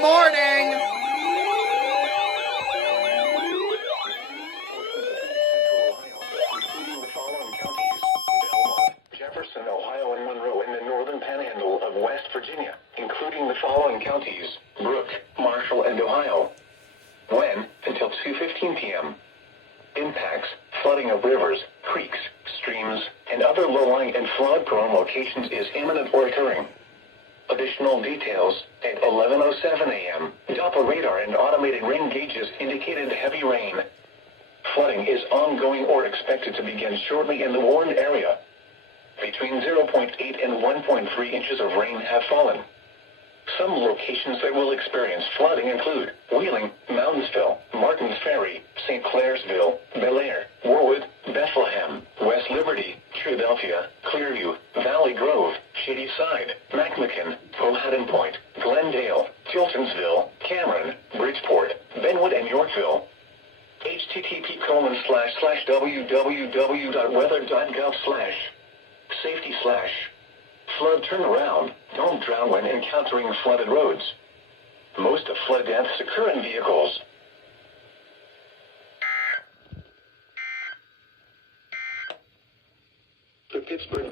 morning. Jefferson, Ohio, and Monroe in the northern panhandle of West Virginia, including the following counties: Brooke, Marshall, and Ohio. When? Until 2:15 p.m. Impacts: flooding of rivers, creeks, streams, and other low-lying and flood-prone locations is imminent or occurring. Additional details: at 11:07 a.m., Doppler radar and automated rain gauges indicated heavy rain. Flooding is ongoing or expected to begin shortly in the warned area. Between 0.8 and 1.3 inches of rain have fallen. Some locations that will experience flooding include Wheeling, Moundsville, Martins Ferry, St. Clairsville, Bel Air, Warwood, Bethlehem, West Liberty, Philadelphia, Clearview, Valley Grove, Shadyside, McMicken, Powhatan Point, Glendale, Tiltonsville, Cameron, Bridgeport, Benwood, and Yorkville. http://www.weather.gov/safety/flood turnaround. Don't drown when encountering flooded roads. Most flood deaths occur in vehicles. The Pittsburgh